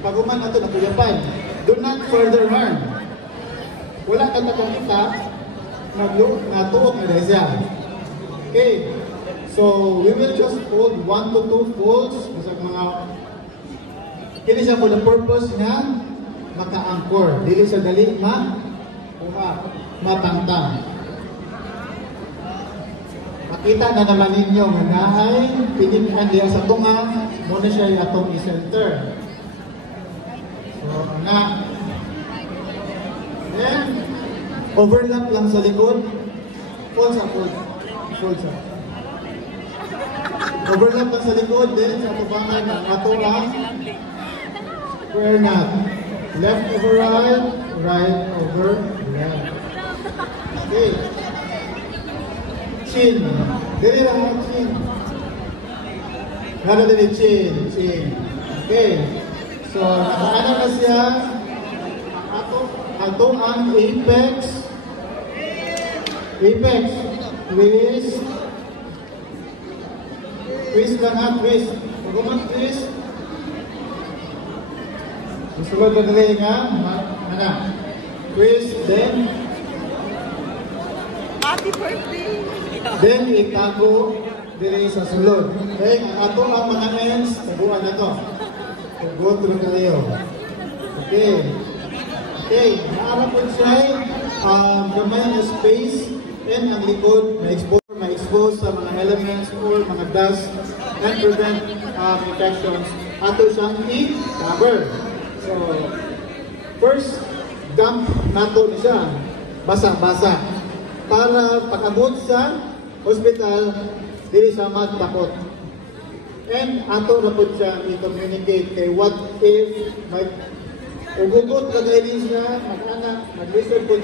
paguman nato na kuyapan. Do not further harm. Wala ka nakakita natuok na siya. Okay. So we will just hold 1 to 2 folds sa mga kini siya for the purpose nga maka-anchor. Dili sa dali matangtang. Makita na naman ninyo nga naay pinipian diya sa tunga, muna siya yung atong i-center. So, then, overlap lang sa likod. Fold sa. Overlap lang sa likod, then sa tubangan ng aturang square knot. Left over right, right over left. Okay. Chin. Dili lang ang chin. Nada din chin. Okay. So, nakaano na siya ato ang apex. Twist. Twist lang ha, twist. Pag twist. Susunod na rin nga. Twist, then happy birthday! Then, itago diri sa sulod. Okay, ang ato ang mga ends, taguan na to. Go through kayo. Okay. Naarap po siya gamay na space and ang likod ma-expose sa mga elements or mga dust and prevent infections. Ato siyang i-cover. So, first, dump nato siya. Basa-basa. Para pag-abot sa hospital, dili siya magtakot. And ato na po siya i-communicate kay what if may ugugot na dahil siya, mag-anak, mag-listen po